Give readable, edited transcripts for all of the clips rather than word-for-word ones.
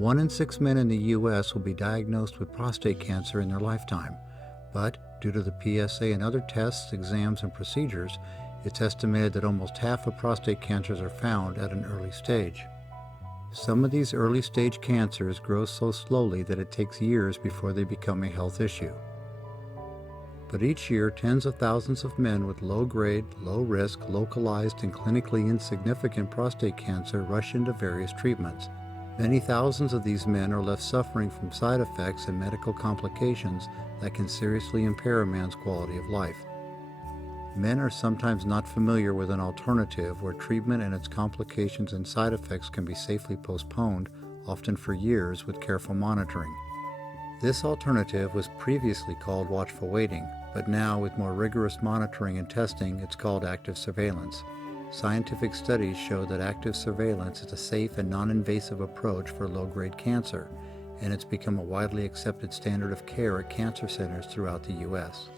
1 in 6 men in the U.S. will be diagnosed with prostate cancer in their lifetime, but due to the PSA and other tests, exams, and procedures, it's estimated that almost half of prostate cancers are found at an early stage. Some of these early stage cancers grow so slowly that it takes years before they become a health issue. But each year, tens of thousands of men with low-grade, low-risk, localized, and clinically insignificant prostate cancer rush into various treatments. Many thousands of these men are left suffering from side effects and medical complications that can seriously impair a man's quality of life. Men are sometimes not familiar with an alternative where treatment and its complications and side effects can be safely postponed, often for years, with careful monitoring. This alternative was previously called watchful waiting, but now with more rigorous monitoring and testing, it's called active surveillance. Scientific studies show that active surveillance is a safe and non-invasive approach for low-grade cancer, and it's become a widely accepted standard of care at cancer centers throughout the U.S.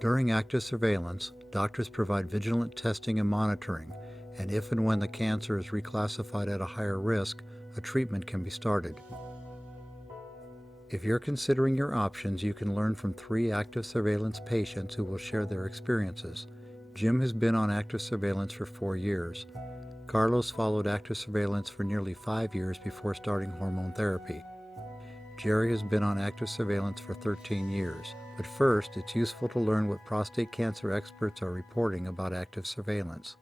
During active surveillance, doctors provide vigilant testing and monitoring, and if and when the cancer is reclassified at a higher risk, a treatment can be started. If you're considering your options, you can learn from 3 active surveillance patients who will share their experiences. Jim has been on active surveillance for 4 years. Carlos followed active surveillance for nearly 5 years before starting hormone therapy. Jerry has been on active surveillance for 13 years. But first, it's useful to learn what prostate cancer experts are reporting about active surveillance.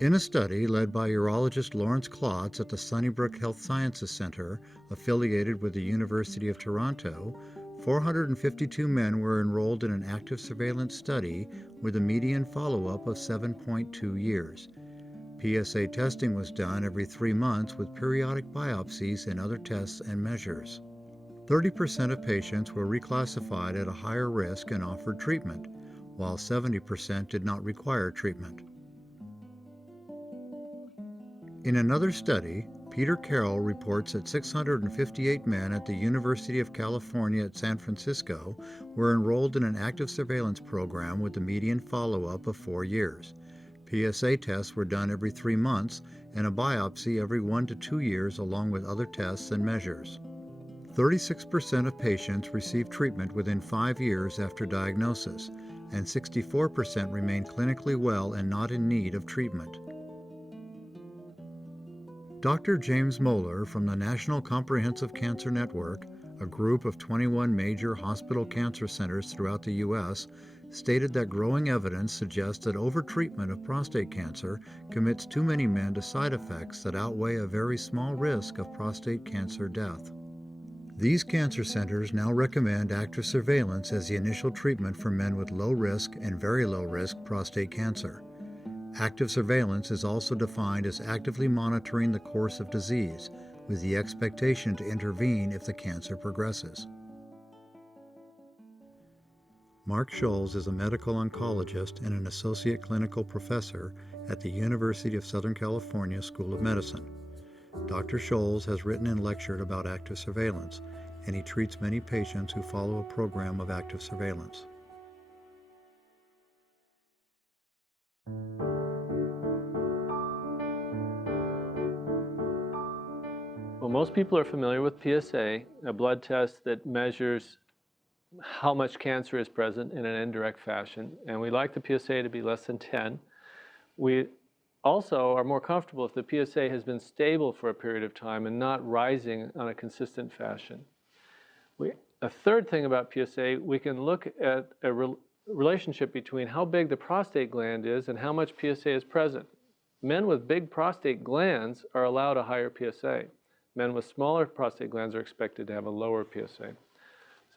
In a study led by urologist Lawrence Klotz at the Sunnybrook Health Sciences Center, affiliated with the University of Toronto, 452 men were enrolled in an active surveillance study with a median follow-up of 7.2 years. PSA testing was done every 3 months with periodic biopsies and other tests and measures. 30% of patients were reclassified at a higher risk and offered treatment, while 70% did not require treatment. In another study, Peter Carroll reports that 658 men at the University of California at San Francisco were enrolled in an active surveillance program with a median follow-up of 4 years. PSA tests were done every 3 months and a biopsy every 1 to 2 years along with other tests and measures. 36% of patients received treatment within 5 years after diagnosis, and 64% remained clinically well and not in need of treatment. Dr. James Moeller from the National Comprehensive Cancer Network, a group of 21 major hospital cancer centers throughout the U.S., stated that growing evidence suggests that overtreatment of prostate cancer commits too many men to side effects that outweigh a very small risk of prostate cancer death. These cancer centers now recommend active surveillance as the initial treatment for men with low risk and very low risk prostate cancer. Active surveillance is also defined as actively monitoring the course of disease, with the expectation to intervene if the cancer progresses. Mark Scholes is a medical oncologist and an associate clinical professor at the University of Southern California School of Medicine. Dr. Scholes has written and lectured about active surveillance, and he treats many patients who follow a program of active surveillance. Well, most people are familiar with PSA, a blood test that measures how much cancer is present in an indirect fashion, and we like the PSA to be less than 10. We also are more comfortable if the PSA has been stable for a period of time and not rising on a consistent fashion. A third thing about PSA, we can look at a relationship between how big the prostate gland is and how much PSA is present. Men with big prostate glands are allowed a higher PSA. Men with smaller prostate glands are expected to have a lower PSA.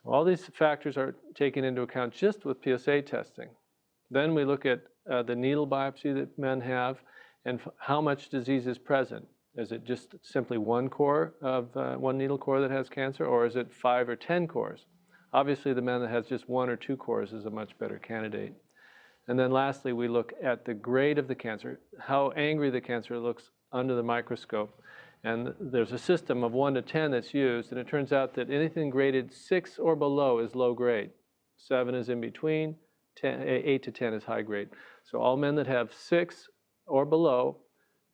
So all these factors are taken into account just with PSA testing. Then we look at the needle biopsy that men have and how much disease is present. Is it just simply one core of one needle core that has cancer, or is it 5 or 10 cores? Obviously, the man that has just 1 or 2 cores is a much better candidate. And then lastly, we look at the grade of the cancer, how angry the cancer looks under the microscope. And there's a system of 1 to 10 that's used, and it turns out that anything graded 6 or below is low grade. 7 is in between, 8 to 10 is high grade. So all men that have 6 or below,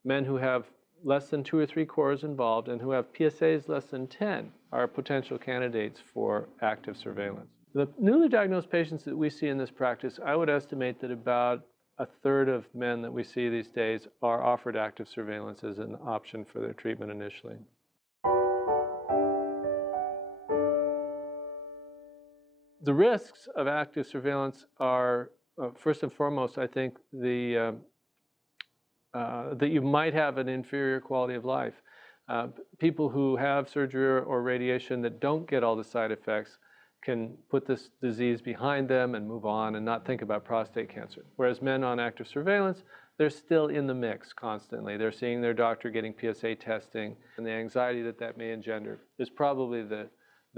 men who have less than 2 or 3 cores involved and who have PSAs less than 10 are potential candidates for active surveillance. The newly diagnosed patients that we see in this practice, I would estimate that about a third of men that we see these days are offered active surveillance as an option for their treatment initially. The risks of active surveillance are, first and foremost, I think, that you might have an inferior quality of life. People who have surgery or radiation that don't get all the side effects can put this disease behind them and move on and not think about prostate cancer. Whereas men on active surveillance, they're still in the mix constantly. They're seeing their doctor, getting PSA testing, and the anxiety that that may engender is probably the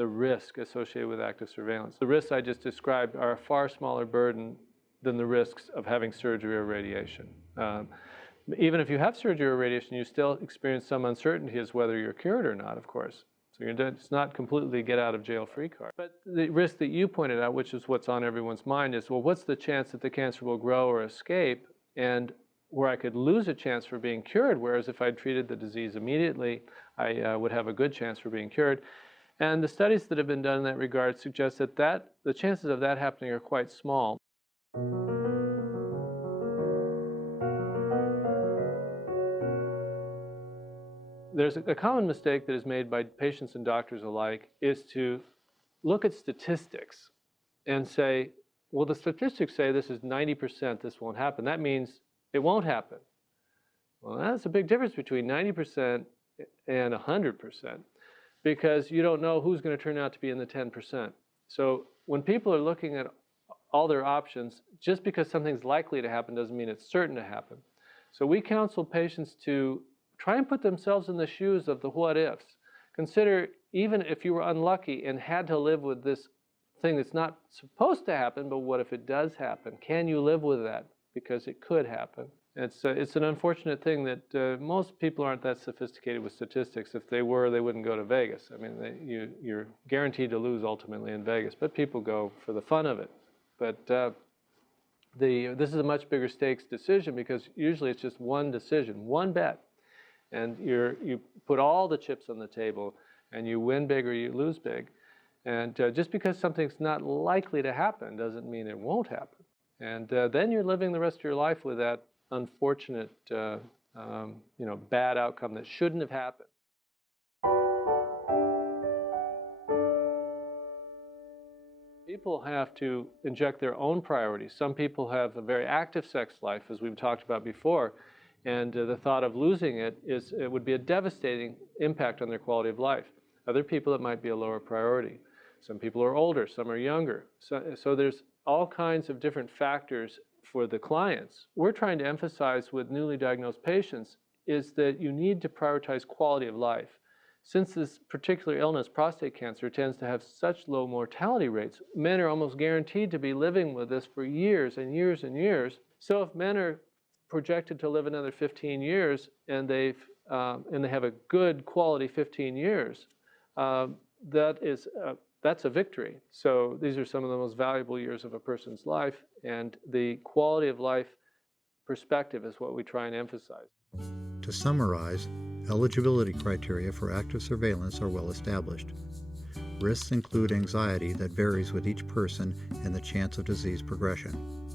risk associated with active surveillance. The risks I just described are a far smaller burden than the risks of having surgery or radiation. Even if you have surgery or radiation, you still experience some uncertainty as whether you're cured or not, of course. So it's not completely get out of jail free card. But the risk that you pointed out, which is what's on everyone's mind, is, well, what's the chance that the cancer will grow or escape, and where I could lose a chance for being cured, whereas if I'd treated the disease immediately, I would have a good chance for being cured. And the studies that have been done in that regard suggest that the chances of that happening are quite small. There's a common mistake that is made by patients and doctors alike is to look at statistics and say, well, the statistics say this is 90%, this won't happen. That means it won't happen. Well, that's a big difference between 90% and 100%, because you don't know who's going to turn out to be in the 10%. So when people are looking at all their options, just because something's likely to happen doesn't mean it's certain to happen. So we counsel patients to try and put themselves in the shoes of the what-ifs. Consider, even if you were unlucky and had to live with this thing that's not supposed to happen, but what if it does happen? Can you live with that? Because it could happen. It's an unfortunate thing that most people aren't that sophisticated with statistics. If they were, they wouldn't go to Vegas. I mean, you're guaranteed to lose ultimately in Vegas, but people go for the fun of it. But this is a much bigger stakes decision, because usually it's just one decision, one bet. And you put all the chips on the table, and you win big or you lose big. And just because something's not likely to happen doesn't mean it won't happen. And then you're living the rest of your life with that unfortunate, bad outcome that shouldn't have happened. People have to inject their own priorities. Some people have a very active sex life, as we've talked about before, and the thought of losing it would be a devastating impact on their quality of life. Other people, it might be a lower priority. Some people are older, some are younger. So there's all kinds of different factors for the clients. We're trying to emphasize with newly diagnosed patients is that you need to prioritize quality of life. Since this particular illness, prostate cancer, tends to have such low mortality rates, men are almost guaranteed to be living with this for years and years and years. So if men are projected to live another 15 years and they have a good quality 15 years, that's a victory. So these are some of the most valuable years of a person's life, and the quality of life perspective is what we try and emphasize. To summarize, eligibility criteria for active surveillance are well established. Risks include anxiety that varies with each person and the chance of disease progression.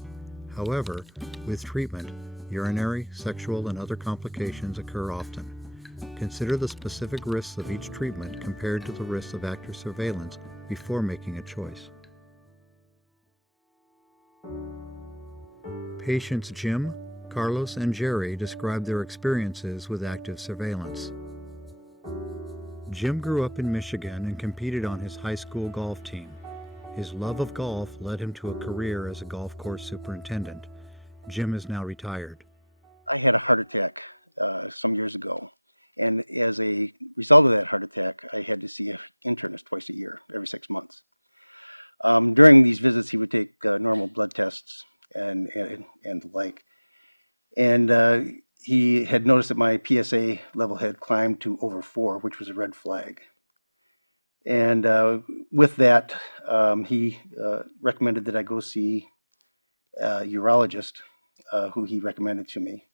However, with treatment, urinary, sexual, and other complications occur often. Consider the specific risks of each treatment compared to the risks of active surveillance before making a choice. Patients Jim, Carlos, and Jerry describe their experiences with active surveillance. Jim grew up in Michigan and competed on his high school golf team. His love of golf led him to a career as a golf course superintendent. Jim is now retired. I had a heart attack some years ago, and as a result of that heart attack, I had to see an internist twice a year, every 6 months. During these visits, he would take normal blood tests and the like. And he had noticed that my PSA level had climbed to over 4, which was a red flag. And with that, he recommended that I go see a urologist, who he recommended to me.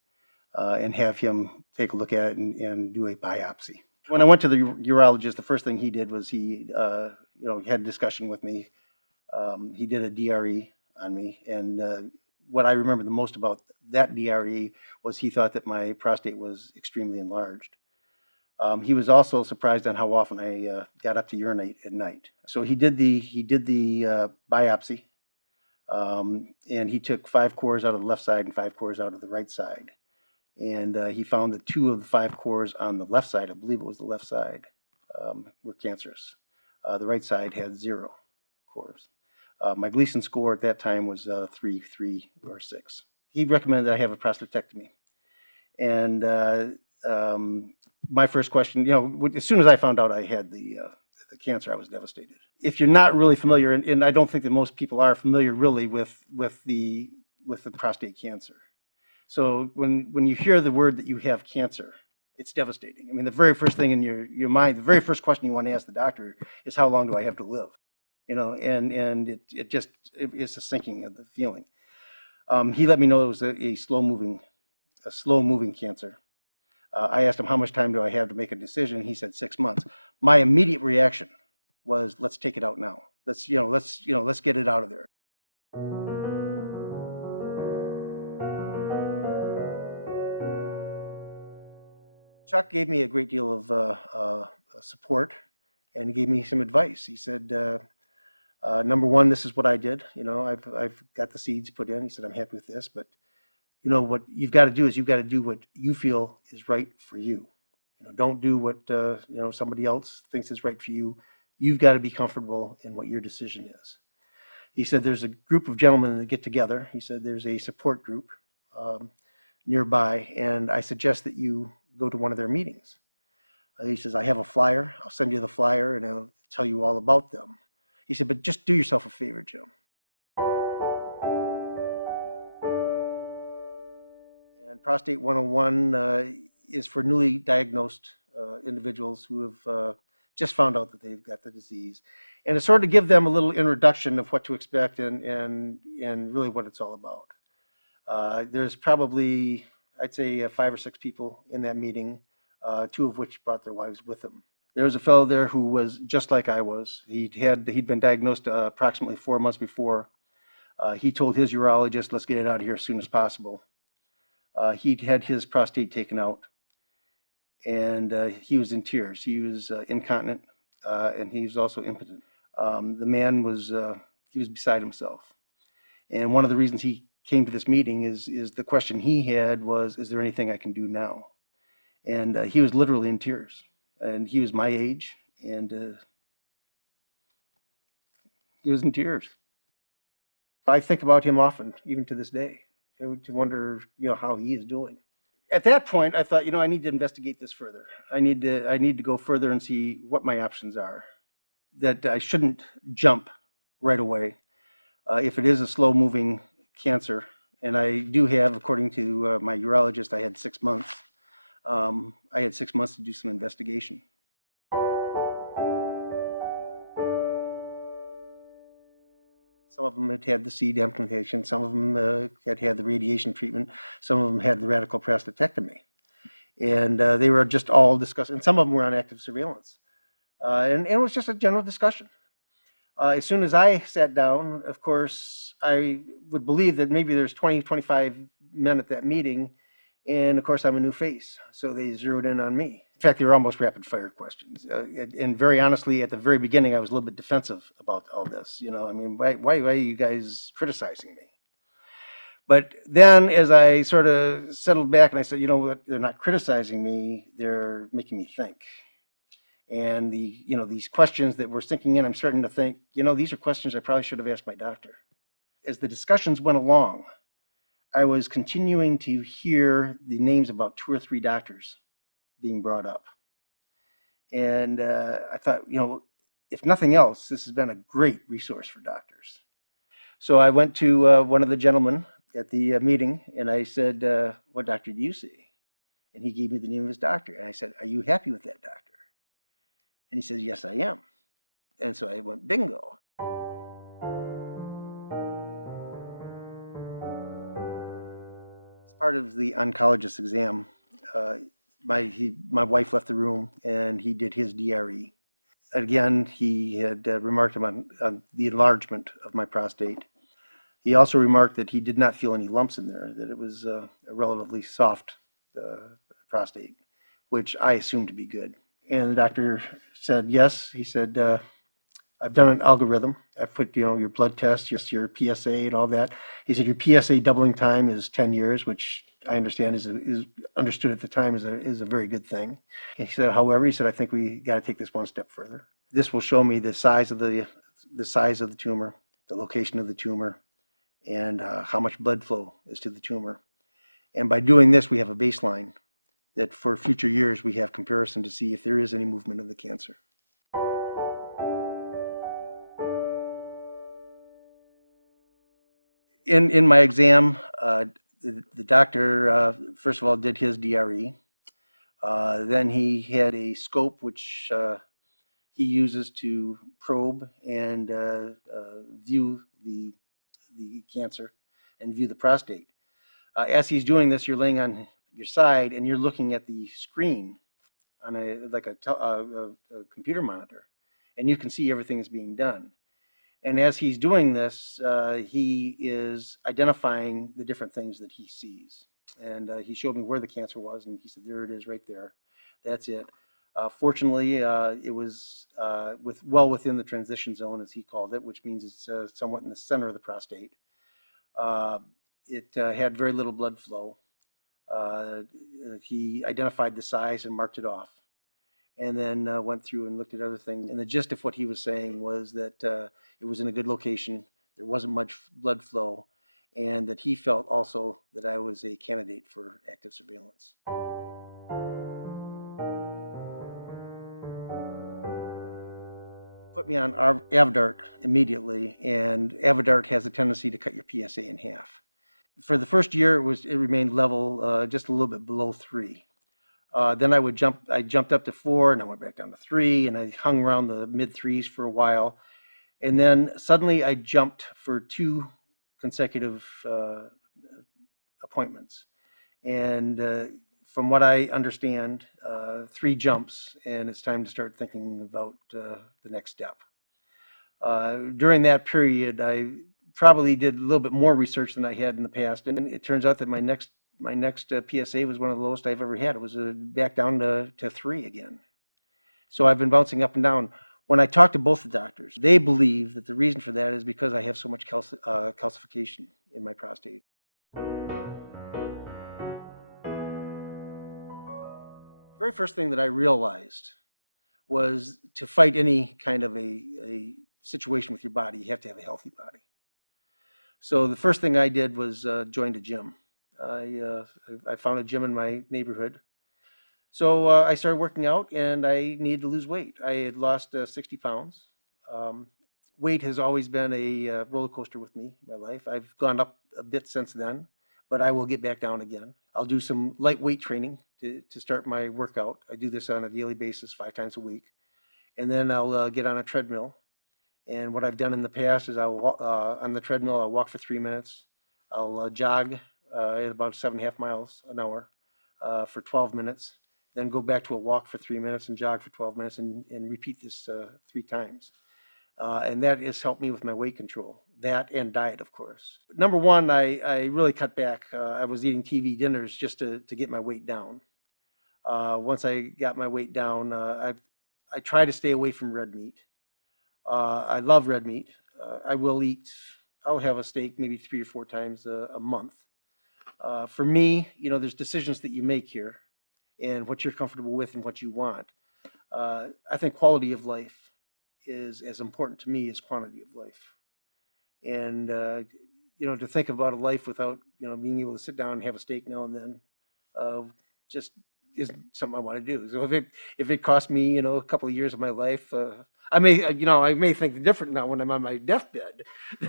and have him take a look at it and do a biopsy. When I went to the urologist, the first thing he did was he had a discussion with me. He did a DRE on me, and what I remember the most about that DRE was he thought that my prostate was extremely enlarged. He was also surprised on how often I got up to urinate at night. So he did the biopsy, and he took 5 cores out of the left side and 5 cores out of the right side. And he found that 2 of the 5 cores on the left side, I believe it was the left side, were cancerous. The right side had 0 cores. My Gleason score at that time was 3, 3, or 6. He recommended that I have a prostatectomy. And my first question, as soon as I found out I had the cancer, I was devastated. If you're not really familiar, and I don't think that most people are familiar really with the prostate cancer. So when you hear the word that you have cancer, it's devastating. I mean, the very first thing in your mind, the very first question you want to ask the doctor is, how long do I have to live? And it's a sinking of the feeling. He let me know it was a slow moving cancer. I asked him, how much time do I have to make a decision? He said 6 months. My immediate reaction was, let's take it out now. Let's get it out of there. Chuck gave me a great deal of support, and he gave me some advice. He said, number one, this is what I did. I've got the seeds put in. He said, I'm happy with this, but what you've got to do is you've got to do what you feel is right for you. Don't do what somebody else thinks is right for you. You've got to be comfortable in what your decision is. He said there's a group of gentlemen that get together. He said there's a support group nearby, and I suggest that you go to one of their meetings. He says, I have a flyer. I'll send you the flyer, and I'll tell you all about them. He said, but just do yourself a favor, Jim. And Prostate 101 is for newly diagnosed individuals who have just found out that they've got the disease. And it's sort of give them a little introduction of what to expect and really what it's all about. There's probably, I'd say, 5 or 6 people in that meeting, 2 of which brought their wives with them. There was a fellow there who was just like I was. He'd been diagnosed approximately 4 months before. He told his urologist, let's get it out of here as soon as possible. He'd had his prostate taken out, and he was in tears. He was incontinent, and he was also impotent. The man was he was beside himself. And one of the reasons he came to this meeting is the question he had was, is there anything I can do now? And he was literally in tears. And he was my age, and he was in tears. I think about him often, even to this day, to wonder, how he is doing. At that point, I thought, I need to investigate this further. I need to go further and see what my options are. That I shouldn't jump right away if it is a slow-moving cancer. And I do have, according to my urologist, I had 6 months. I had 6 months to do some investigation. Some of them had the seed implantation. Some of them had the radiation treatment. Some of them had the radical prostatectomy. And they were just all discussed. And some of them were on active surveillance. And it was just a general discussion. As soon as I sat down, of course, I would believe that maybe there's 20, 25 men at that meeting. And of course, I'm a new face. So they zeroed in on me. In fact, they were almost rapid fire questions. And very honestly, at the very beginning, I was a little bit defensive about all this. Why are you guys criticizing me? But then as I sort of settled back and I said, what, they're not criticizing me, they're making me think. And these questions that were sinking in, I'm starting to think, these are questions I probably should have asked my doctor. As the discussions went along, I was continuing to hear the names of about 2 or 3 doctors being brought up. And I thought, if nothing else, this has been a great resource for doctors. So I went to one of the gentlemen at the meeting, and I said, what doctor do you see? And he gave me the name of his doctor. And I said, are you happy with that doctor? And he says, yes, I am. And so I went, bingo. Part of the oncologist exam, uh, my wife left the room and he did his DRE. Again, he had remarked on the enlargement of my prostate. He also remarked that he did not feel any lumps in there, that it was a relatively soft prostate, which I assumed to be good. And the doctor said, yes. He said, I've done an algorithm. I've put, your blood test, your PSA and all that. He said, your PSA doubling time is 10 years, which I understand is understood at the time is a very good thing. He said, however, he said, I think we got to take this one step further. This will show me the size of the tumor, the location of the tumor, and how much blood flow is to the tumor. And by doing this, we have a baseline that for future years we have comparison to see if there is any movement of the cancer. In my exam, the doctor first of all did his DRE. Then he had a scope which he uses to probe and view the cancer and view the prostate. As he's doing this, you're laying on your side and you're looking at the screen on a computer monitor, and you can see everything that's being done. And as he's doing this, he is identifying the different things that he sees. And he showed me where the cancer was, and he said, there it is right there. That's it. Fortunately, it was well within the transition zone, as he called it, which means it's somewhat in the center of the prostate. It had very little blood flow. He identified the size and marked it off, and then went through and looked at other things. And the gist of what he was saying was that it was in a good location, there wasn't much blood flow, and that he felt also that I was a candidate for active surveillance. Put me on Avodart immediately, and Avodart has a tendency to cut your PSA in half. For the first year, it remained level, just a little bit below 3. Then I jumped up to 4, and I went back down to 3, and I hung around the mid 3s for a while. And then suddenly I jumped for 2 consecutive appointments. And from what I understand, 3 jumps, and it's time to start thinking about the next step. During that period, I probably did a little bit more research than I had in the past, and it turns out that my next PSA was one of the lowest I've ever had. It was back down to 3 again. So I've been bouncing up and down. When I talked to both the doctors, they believe that the reason for that is because I have so much calcification in my prostate. The very first thing that I realized was to fight any kind of a situation with your body, you have to have a healthy body. So the first thing I did was joined a gym. I found a gym in my neighborhood. So I started working out, and I needed to lose weight. I had lost 60 pounds. Weight has always been a roller coaster with me in my life. I've gone up a bit since then, but I will get back down again. I'll do some light weight training to start my workout. I do this on a daily basis, 5 times a week. And then I'll get on a treadmill. And what I've done in the past is on the treadmill, I'll walk for 3 minutes. I'll jog at about 7.5 miles an hour for 12 minutes. Then go back to a walk for 3 minutes and jog for 12 minutes and repeat this 3 times. And that has helped me with my weight control. That and diet, of course. Number one, I really cut back. I was eating TV dinners just to get my weight down. Once I got my weight down, I try to stay away from red meat. I love red meat. I'll have a steak maybe 3 or 4 times a month. For me, there's decisions that you make here and what you're comfortable with and what you want. I think quality of life is as important to me as quantity of life. And, to think about a life without, being able to sit down and have a steak now and then, just isn't something I want to do. So if it cost me, a couple of years of my life, I may think different now when I'm on my deathbed.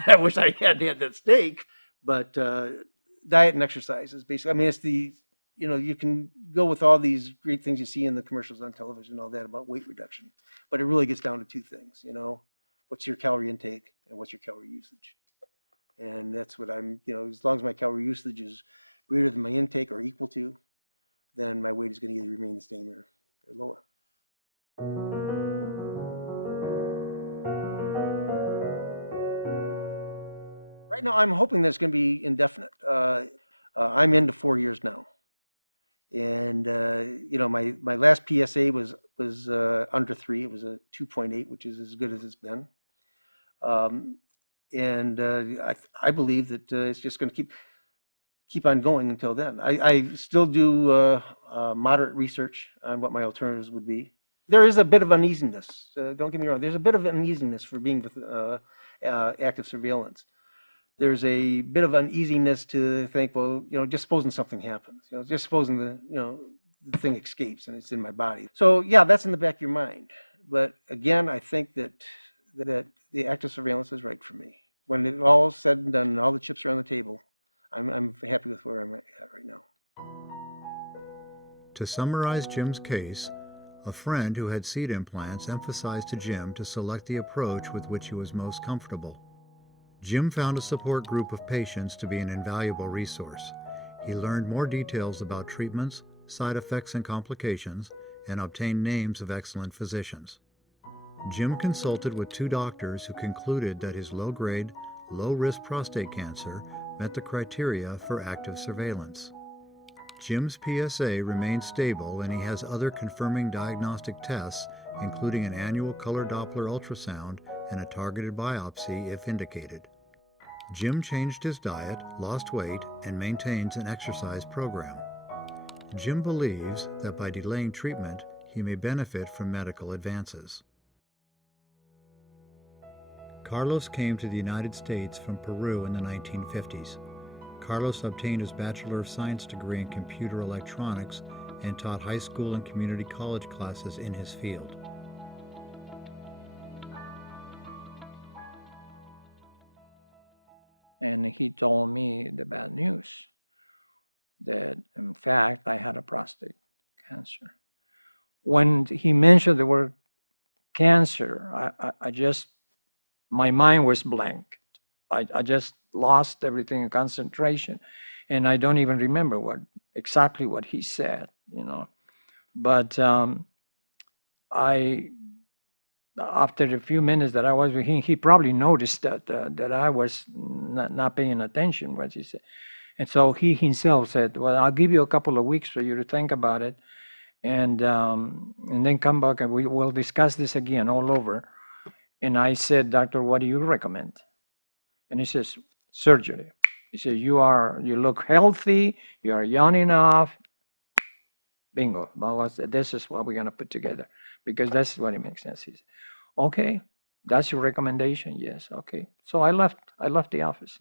I wish I had had that steak, but diet and exercise is basically, it's you can go with all these great things you see in the commercials on television and all that about weight reduction, but it really gets down to 2 things, what's your calorie intake and what's your calorie usage. And that's what as long as my calorie usage is greater than my intake or equal to, then my weight is going to either remain the same or lower. Right now, I'm hoping that it's going to be indefinite. I'm into 4 years now, and my last PSA was under 3. It was a 2.8, which is as good as it's been. And I believe that it's just going to keep on going until then. I still do moderate research on what my alternatives would be. There is a bit of uneasiness. Don't get me wrong. There's a bit of uneasiness for being with active surveillance. There's a bit of uneasiness to think, well, just supposing something happens, just supposing the thing escapes and it's in my body. So yeah, that's in the back of your mind. But again, I think that the active surveillance is right for me. When it all said and done and all the chips are on the table, I'm happy with where I'm at right now. To summarize Jim's case, a friend who had seed implants emphasized to Jim to select the approach with which he was most comfortable. Jim found a support group of patients to be an invaluable resource. He learned more details about treatments, side effects and complications, and obtained names of excellent physicians. Jim consulted with 2 doctors who concluded that his low-grade, low-risk prostate cancer met the criteria for active surveillance. Jim's PSA remains stable and he has other confirming diagnostic tests, including an annual color Doppler ultrasound and a targeted biopsy if indicated. Jim changed his diet, lost weight, and maintains an exercise program. Jim believes that by delaying treatment, he may benefit from medical advances. Carlos came to the United States from Peru in the 1950s. Carlos obtained his Bachelor of Science degree in computer electronics and taught high school and community college classes in his field. And he told me the bad news that, in fact, I had a prostate cancer. When he mentioned the word cancer, I just, my mind was blank. I just lost everything in concentration, and I don't even remember exactly what he said, But after a few minutes that I was with him, he probably noticed that I was not paying attention what he said. And so he himself said, well, I'll give you a couple of weeks for you to think about it, and then come back and we'll discuss this again all over. And I said, Doctor, what do you recommend? And he says, surgery. He said, you look healthy, you are young enough. Bingo. Well, this is what we're going to put together, because that's what it makes sense. He said, okay, that's your recommendation? Yes, okay. So I left the office.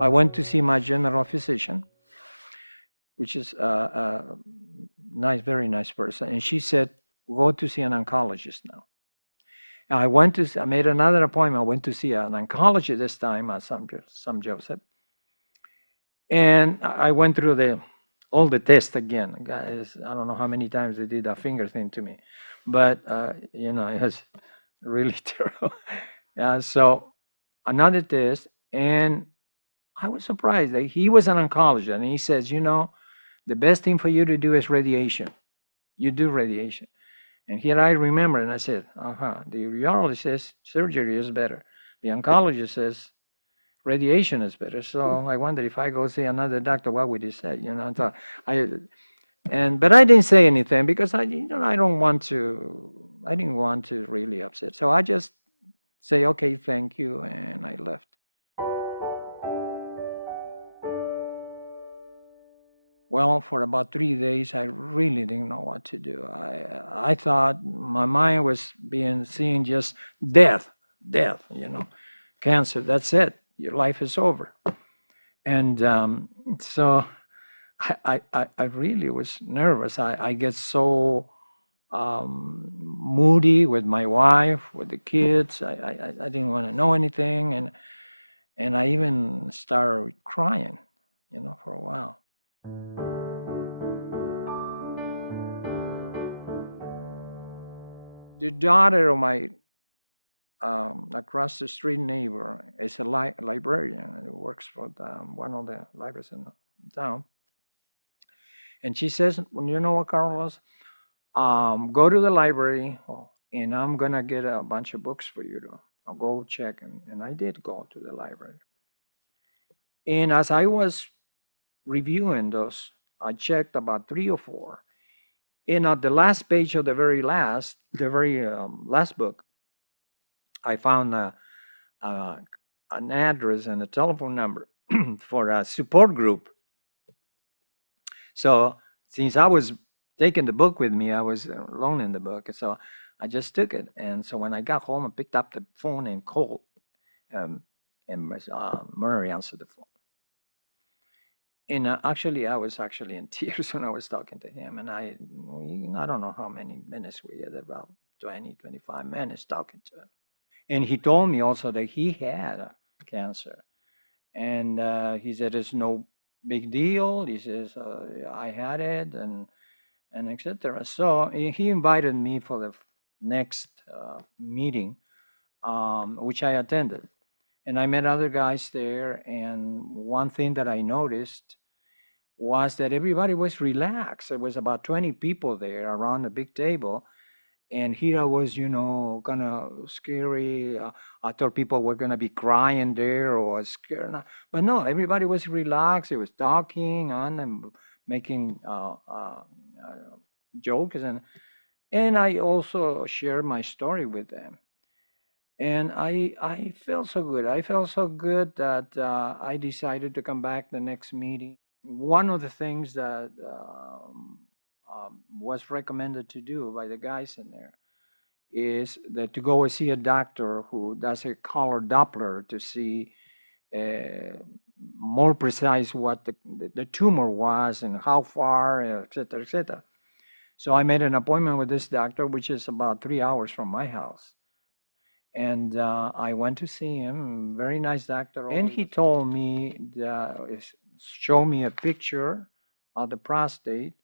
I went to see my general physician, which is a nice, very nice person. And she said, go to see an oncologist now. And I made another appointment. I went to see an oncologist this time at some Joseph. And I went through all the tests again. Guys, I don't know how many times they did that finger thing to me, but it was really terrible. So another test, and I was surprised that he was an oncologist, and he says, the best thing for you to do is radiation. You do radiation. And here I remember, and I said, the urologist says surgery is better. The oncologist says radiation is better. So I wonder if I go see another doctor, what would he say? But I didn't say anything because I didn't want to really upset. So I just say, okay, thank you, and I left. Well, for about 3 days, I really didn't know what to do. I thought my mind was seeing just death, cancer. That's it. Your life is over. And so I really was nervous. I get so moody with my wife, with the kids. I didn't want to know anything, and I even started crying, for a while. The daughter of my across the street neighbor is a librarian and works for one of the libraries in town. And she says, well, you know what, Carlos? Go to the library and I'm going to get a bunch of books for you to I'll go check. And I did go to the library. And as I was reviewing those, I checked about 3 or 4. And at the last page of the very last book, I found an address and a telephone number for a support group. So since I was taking the book with me, I was alone in the book. So I just took it. And so when I got home, I picked up the phone and called. Um, and Murray answered the phone. And actually, I was actually in tears when I was talking to him. And I don't know how many minutes we had, about 20, 25 minutes talking to him. And he told me also that he had cancer. And he said, it's no big deal. He says, I had it and etc. So he invited me for the next meeting, which I attended. And I met other guys there. And one thing that I noticed was that everybody was relaxed. There was about 20 people there around a big table. And here I was, kind of scary. I thought people were going to be crying there or scared. But no, everybody was relaxed. They was talking and making jokes. And I also shared my story with them. And I felt so good. I felt so good that I decided to come back the next meeting. One of the things that was recommended to do by the guys in there is that to go and see a doctor who does a color Doppler to see more precise what the tumor was and how far, et cetera, et cetera. So I made an appointment with this doctor, which is about 3 hours from my house. And I went to see him, very nice doctor. And he told me, show me a picture of the prostate.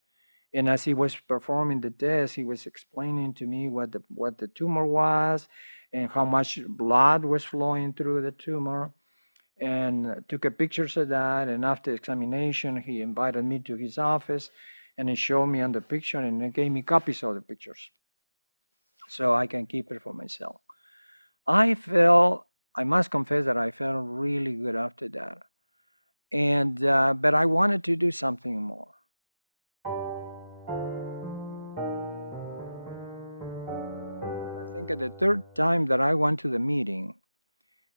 And as he was performing the test, he was explaining to me what the tumor was and how much blood was flowing through the tumor. And took a pictures of that. And after examination, he invited me to his office and he showed me on the picture and he gave me copies of the pictures so I can keep it for myself. I must confess that I felt really good after that. And, but I wanted to do something more. I think at the third time that I went to the meeting,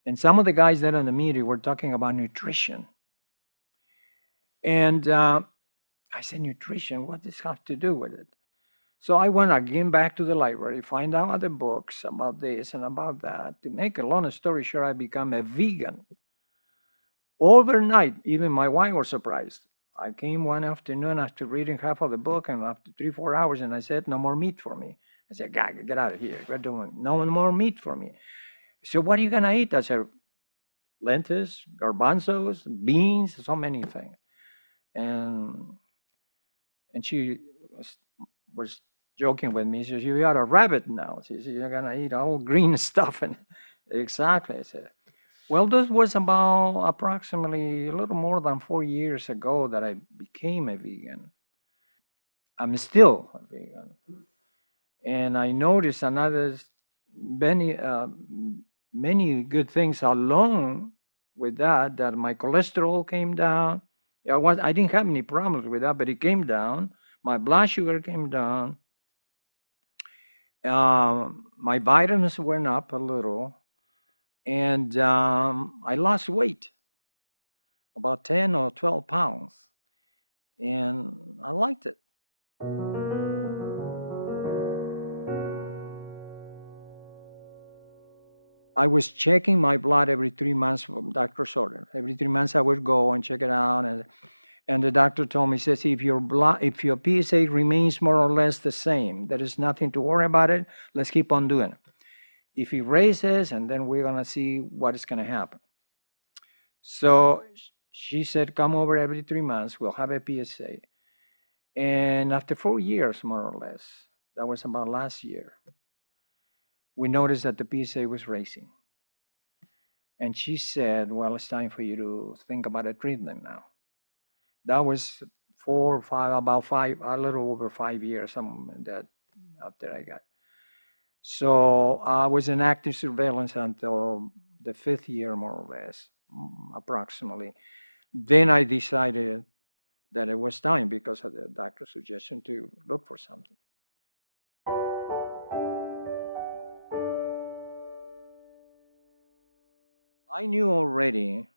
and some of the guys that on the meeting were talking about nutrition. And I said, nutrition, what does this have to do with it? So I went again back to the library, find out other books about this and about that. To make a long story short, I became a vegan. Overnight, even my wife was surprised. I came one afternoon after reading half of the book, and after 3-4 hours, and I said, "No more meat for me." I said, "God, get out of here! We're doing no more meat for me." So what are you gonna eat? I said, "Lentils, garbanzos, beans, so many things." And she was joking with me. She says, "You got a rabbit now." She said, "You're gonna eat all green stuff." And exactly, I said. Well, this was about approximately a little more than 4 years ago that I became a vegan. I'm still a vegan. And I noticed many good things along with that my cholesterol came down. I didn't have any problems with that, but it came down. My blood sugar came down. My vitamins went up a little. And I lost weight, about 10 or 12 pounds. And I liked it. I was checking my blood every 3 months from Dr. Sorter. Every 3 months I would go and check it out. And the doctor told me, says, if your PSA remains more or less the same, there is nothing to worry about it. Let's keep on doing it. If it raises, and then we're going to see what is going to happen. So she said, come over every 3 months. We'll have a PSA. And after 4 years, more or less, that was about last year, we noticed that the PSA was raising. And she said, well, it's time for you to think about a treatment now. That was 4 or 5, about 5, a little over 5 years, something that after I got. So I was in active surveillance until the 5th year, more or less, approximately. Then I decided that it was time because of the doctor's suggestion to look for something. I knew already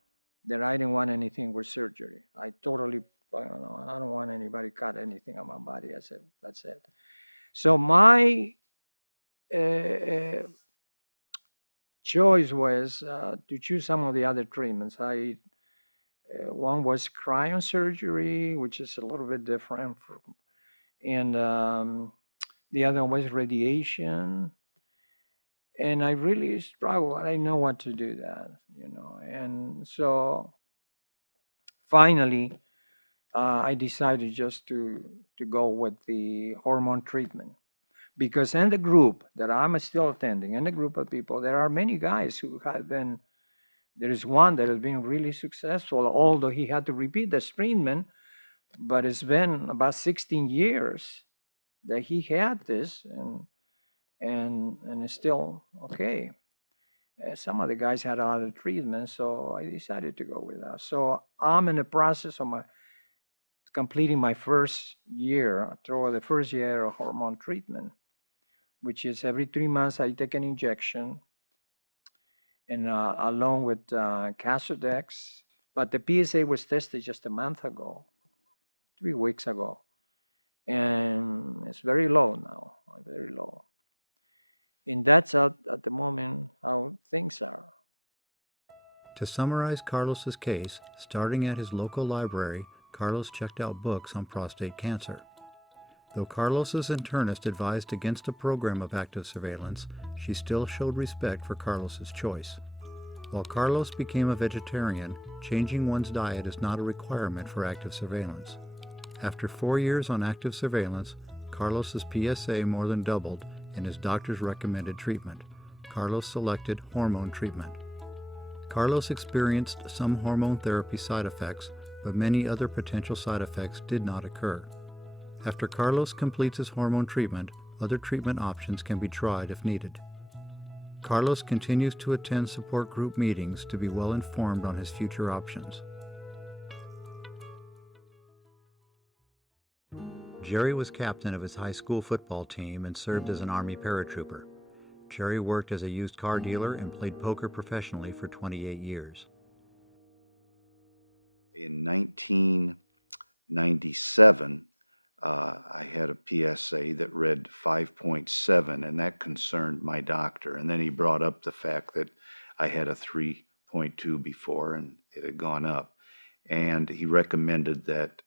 that I didn't want anything with surgery. I don't want anybody cut anything on my body. I said, that's it. So my uh, choice was to choose some of the other treatments. One was cryo surgery, which is a little bit different, and the other one was radiation. And I really struggled. I didn't know what to do that, And so finally, I decided just to go with the hormone treatment. Because in the group that I'm still attending, in the group of people, there are many guys who have been, there is one that has been really successful, although he had to repeat the treatment, but it's been about 16 years that he had this and it's still okay. Some of the guys had other treatments, so I decided to go with that. So I'm in the process of completing my first year, through the first year of hormone treatment, which is every 3 months I take an injection, and along with Casodex. But the PSA was tested just a month ago, 3 weeks ago, and it's very low now, very low. And that's at the moment how things are. To summarize Carlos's case, starting at his local library, Carlos checked out books on prostate cancer. Though Carlos's internist advised against a program of active surveillance, she still showed respect for Carlos's choice. While Carlos became a vegetarian, changing one's diet is not a requirement for active surveillance. After 4 years on active surveillance, Carlos's PSA more than doubled and his doctors recommended treatment. Carlos selected hormone treatment. Carlos experienced some hormone therapy side effects, but many other potential side effects did not occur. After Carlos completes his hormone treatment, other treatment options can be tried if needed. Carlos continues to attend support group meetings to be well informed on his future options. Jerry was captain of his high school football team and served as an Army paratrooper. Jerry worked as a used car dealer and played poker professionally for 28 years. In 1997, I had a PSA that read 5.7, and that concerned my doctor. And then he brought up the fact that I had a 3.2 before, and it had gone up. And he recommended that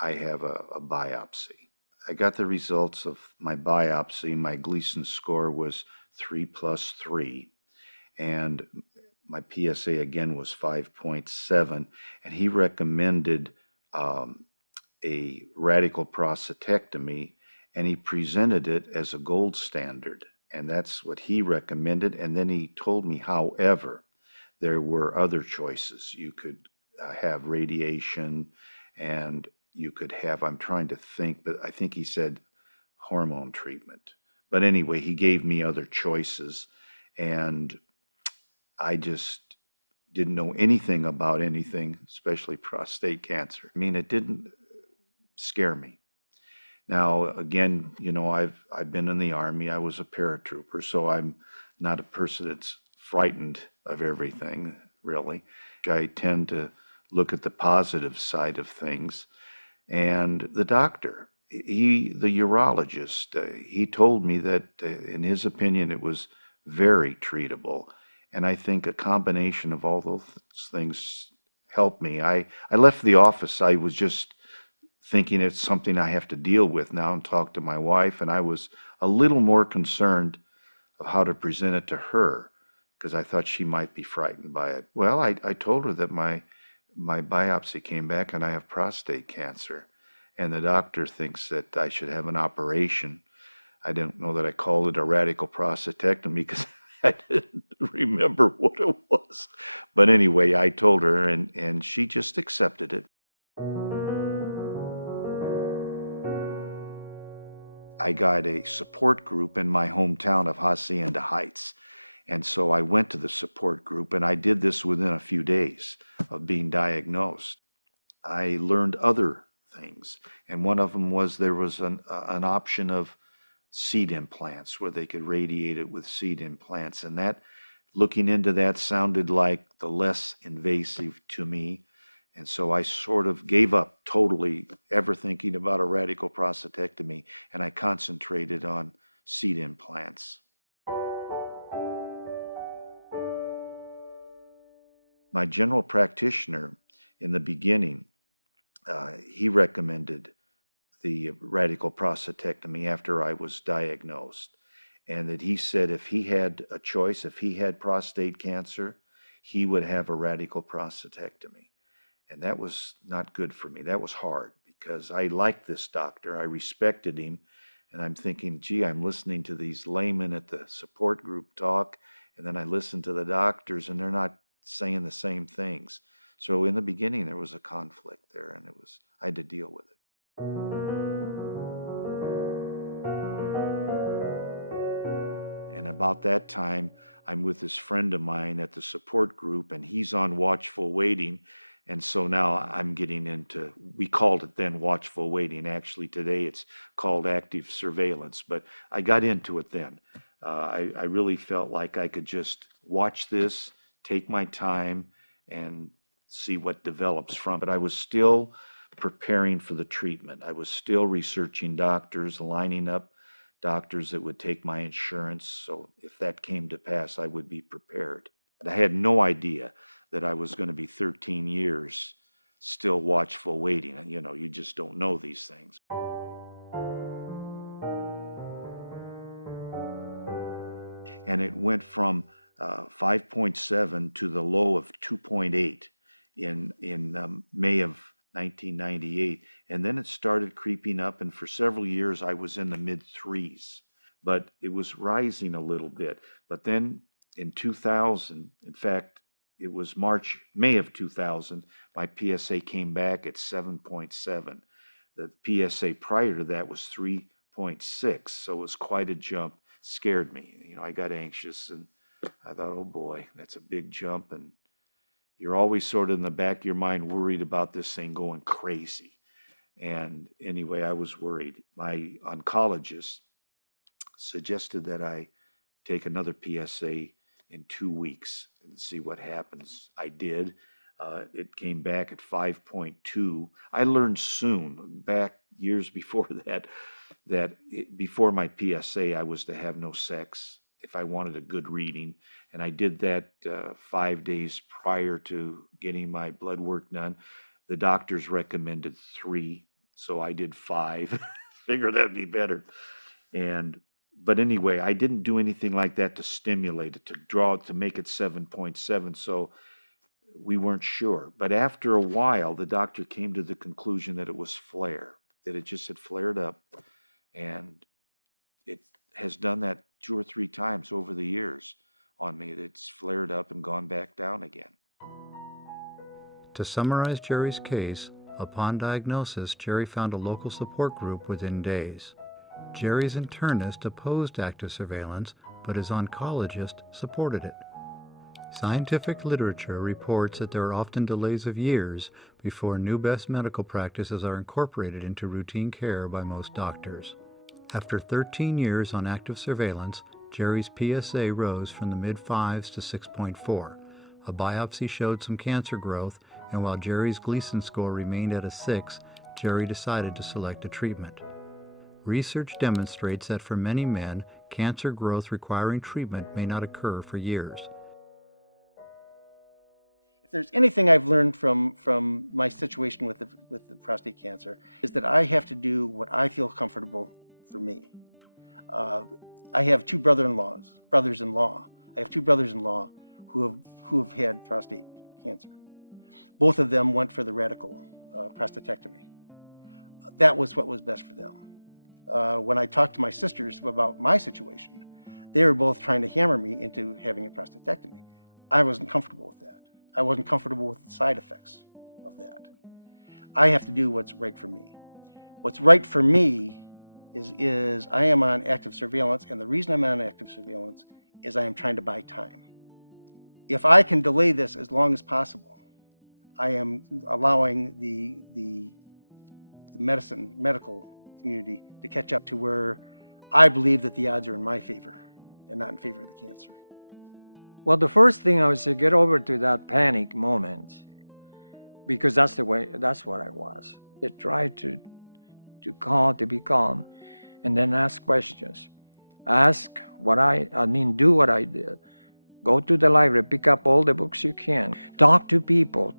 I have a biopsy. I got the results of my biopsy. My Gleason score was 3+3, and my PSA again was 5.7, and he recommended a radical prostatectomy, and he presented it as a gold standard, and that's what he recommended. And then he told me, however, there were other choices. You could have radiation, and you could have, I'm trying to think, but I think he said hormone treatment. But anyway, he gave me other choices, and I just didn't know anything about anything, especially prostate cancer. I mean, it didn't scare me. Now, again, I've been in the Army. I was a paratrooper, so I'm not a person that's frightened of everything, really. I tend to look at the positive side of things. And the doctor, the urologist, he told me that in his opinion, it was very treatable. And I think a combination of all those things helped me. I left the office. I was just thinking it's something I have to deal with now, and talk to my wife. And I was a little more concerned of how to present it to her, because I thought she might be frightened by it. Well, I told her that my biopsy came back and I have prostate cancer, and the doctor thinks that I should have an operation. I don't know that I called it a radical prostatectomy because I didn't remember what it was. But anyway, I told her, and she just accepted it. I got a support group in my hometown of Hacienda Heights. And so I went to the support group, and I did this within a few days of being diagnosed. I learned other things, and one of them was there was an option of seed implants where they could radiate it with seed implants, and that, looking into that, sounded like the less invasive to me. And so I sort of gave up totally ever thinking about a radical prostatectomy, and I concentrated on seed implants. My general practitioner in the beginning, he recommended the radical prostatectomy after I was diagnosed. And that he said if he had a choice, if he had prostate cancer, he would have a radical prostatectomy. And that was not good for me. That was hard because I liked this doctor. I respected him. And I'm thinking, gee, I'm listening to these laymen at the support group talk. And then I listen to the doctors and they're not saying the same things. So in the beginning, there was a conflict there, and I had to deal with it. And about that time, I'm with this friend of mine at the support group, and he's on watchful waiting. And so now I'm getting into, we called it then watchful waiting. Actually, today it's called active surveillance, but I got into it then. I really felt like I could just watch this, take my time, and see what develops from it. I was still preparing for the treatment. I was still researching doctors, lining up doctors that would take my insurance. So if that came to pass, I would be prepared. I had no idea that I was going to be 13 years still watchful waiting. And, you just don't know these things. And it went from 5.7 to the low of 2.8 in May of 1998. And then it started creeping up, and for several years I was in the mid threes, but it was rising a little bit. But then in 2000, in fact, it was May of 2000, my PSA came back at 7.7. The PSA prior to that was 3.6, so it was quite a jump. Scared me. I got anxious, and I thought, oh boy, that's a big jump. And you're always sort of in the back of your mind worried about this thing going crazy. And anyway, I was worried. My oncologist suggested that I take another PSA in 2 weeks and see what happens. I did. It came back at 5.2. I learned soon, back years before before my PSA, I was to have no sex if I wanted a good reading. And I did that 5 days prior to getting my blood work done. The doctors recommended 3, so I did 5. Figured that'd be better. But anyway, I didn't do anything like that to stimulate it, to make it 7.7. So we weren't sure. But after a while, the doctor came to the conclusion that it was flare, that it just had flared up. And it has done that 2 or 3 times over the years on me. It's flared up and gone back down again. To summarize Jerry's case, upon diagnosis, Jerry found a local support group within days. Jerry's internist opposed active surveillance, but his oncologist supported it. Scientific literature reports that there are often delays of years before new best medical practices are incorporated into routine care by most doctors. After 13 years on active surveillance, Jerry's PSA rose from the mid-5s to 6.4. A biopsy showed some cancer growth, and while Jerry's Gleason score remained at a 6, Jerry decided to select a treatment. Research demonstrates that for many men, cancer growth requiring treatment may not occur for years. If there's anything I've learned from my situation with the prostate cancer, is that I have to do what I feel comfortable for me. I have 2 brothers-in-law. I have 2 brothers-in-law who have had prostate cancer. Both of them went for the radical prostatectomy. That was what was best for them. when I talked to my sisters about my situation, they were both trying to hammer me into having a prostatectomy. I wasn't comfortable with that. I wasn't comfortable with the side effects of that. I have to do what's right for me. What's right for me is I am on active surveillance, and the reason I'm on active surveillance is I am trying to buy time. If I can delay this as long as possible, I am allowing the medical community to catch up to where I believe that the odds are in my favor and not in favor of the cancer. Well, the first thing I would say, get over to that panic moment, because that's what I was. I tried to be calm, and then ask questions. Ask do what I did. Go to the library, pick up all the books you can. Talk to people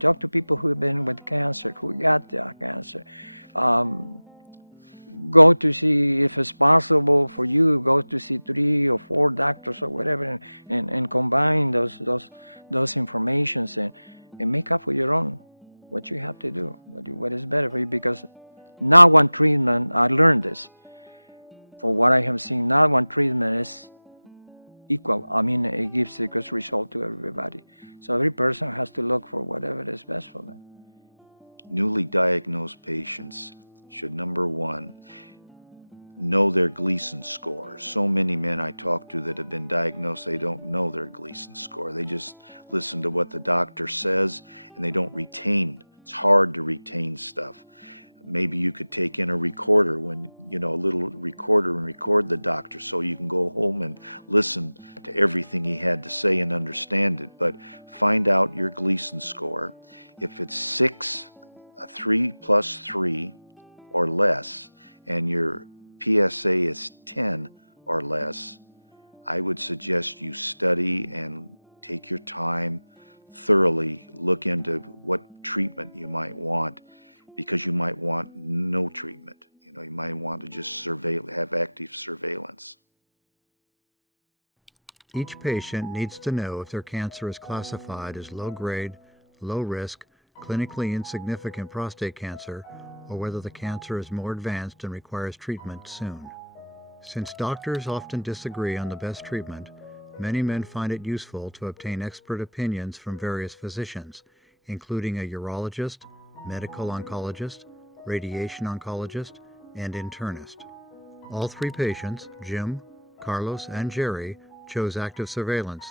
who have been with cancer, who got the cancer. Go to see, if it's possible for you, go to see 3 or 4 doctors or whatever, and combine those informations and make up for your own what you have to do, what is better for you. Because not one treatment, I learned this, for what I have seen, not one treatment is equal. I mean, it gives a good result to everybody. So every person has to look for whatever is best for them. Newly diagnosed patients should, number one, know their Gleason score. So many men I talk to that have been diagnosed, they don't know their Gleason score. They just listen to what the doctor says, and they don't retain. It's hard to retain stuff. Maybe you could take in a recorder, a little recorder, and record the doctor so you can go home and listen to everything he had to say and understand it. But find out your Gleason score. If it's 6, 3 plus 3 or less, and your PSA is 10 or less, I would suggest you study and take your time, thoroughly look into what treatment you might want, because you might want no treatment. You might want to just have active surveillance. Each patient needs to know if their cancer is classified as low grade, low risk, clinically insignificant prostate cancer, or whether the cancer is more advanced and requires treatment soon. Since doctors often disagree on the best treatment, many men find it useful to obtain expert opinions from various physicians, including a urologist, medical oncologist, radiation oncologist, and internist. All 3 patients, Jim, Carlos, and Jerry, chose active surveillance,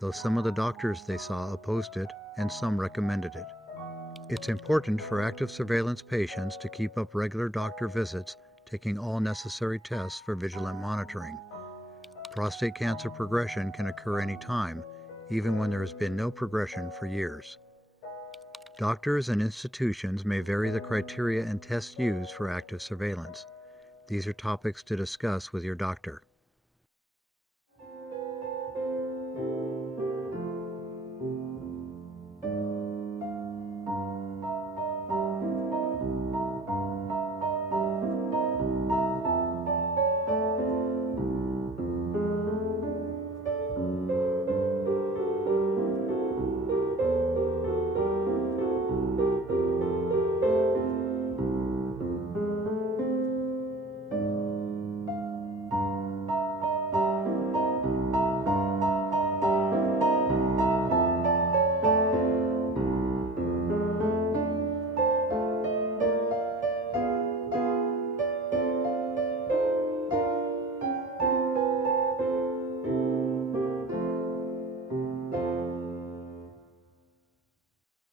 though some of the doctors they saw opposed it and some recommended it. It's important for active surveillance patients to keep up regular doctor visits, taking all necessary tests for vigilant monitoring. Prostate cancer progression can occur any time, even when there has been no progression for years. Doctors and institutions may vary the criteria and tests used for active surveillance. These are topics to discuss with your doctor.